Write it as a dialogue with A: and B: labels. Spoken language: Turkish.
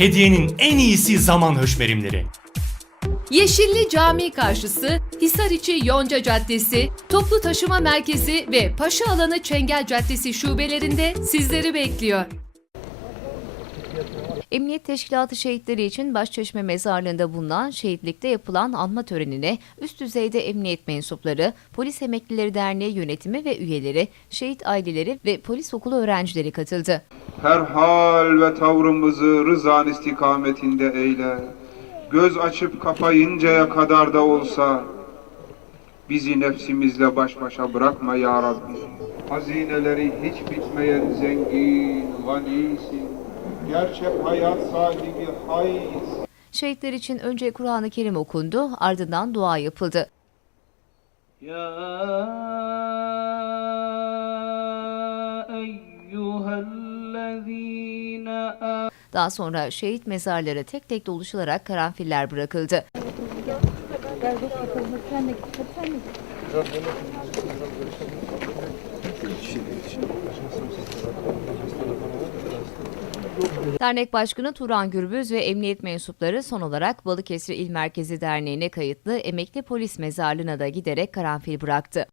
A: Hediyenin en iyisi zaman höşmerimleri.
B: Yeşilli Cami karşısı, Hisariçi Yonca Caddesi, Toplu Taşıma Merkezi ve Paşa Alanı Çengel Caddesi şubelerinde sizleri bekliyor.
C: Emniyet Teşkilatı şehitleri için Başçeşme Mezarlığı'nda bulunan şehitlikte yapılan anma törenine üst düzeyde emniyet mensupları, Polis Emeklileri Derneği yönetimi ve üyeleri, şehit aileleri ve polis okulu öğrencileri katıldı.
D: Her hal ve tavrımızı rızan istikametinde eyle. Göz açıp kapayıncaya kadar da olsa bizi nefsimizle baş başa bırakma ya Rabbi. Hazineleri hiç bitmeyen zengin, ganisin gerçek hayat sahibi hayiz.
C: Şehitler için önce Kur'an-ı Kerim okundu, ardından dua yapıldı.
E: Ya eyyühellezine
C: Daha sonra şehit mezarlara tek tek doluşularak karanfiller bırakıldı. Dernek Başkanı Turan Gürbüz ve emniyet mensupları son olarak Balıkesir İl Merkezi Derneği'ne kayıtlı Emekli Polis Mezarlığı'na da giderek karanfil bıraktı.